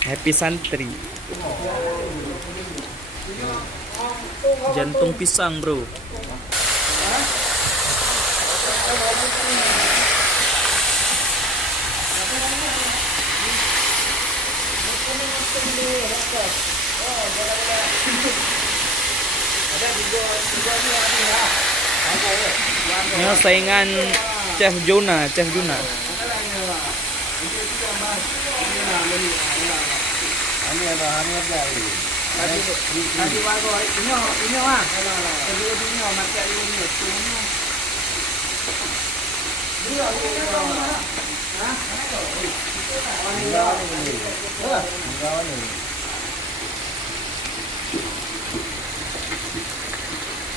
Happy Santri. Jantung pisang, bro. Ini saingan Chef Juna, Chef Juna.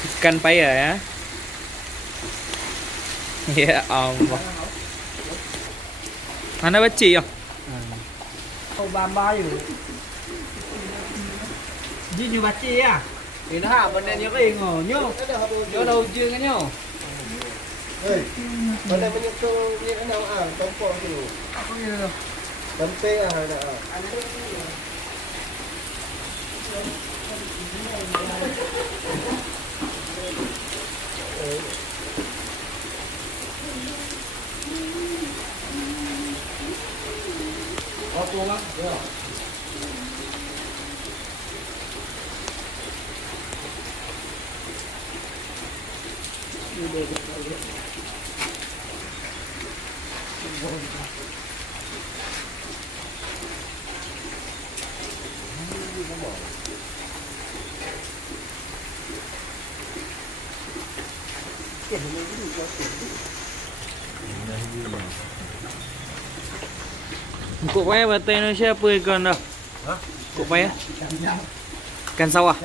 Ikan paya ya. Ya Allah. Mana baca ya? Ô ba ba rồi. Gì như bát chi à? Thì nó hạ bên này nhớ cái ngổ nhô. Nhớ đầu chưa cái nhô. Bên này mình cho như thế nào tấm phồng thì Không như đâu. tấm tê hay là Có tuông lắm. Được không? Kok payah bahasa Indonesia apa ikan dah? Kok payah? Ikan sawah.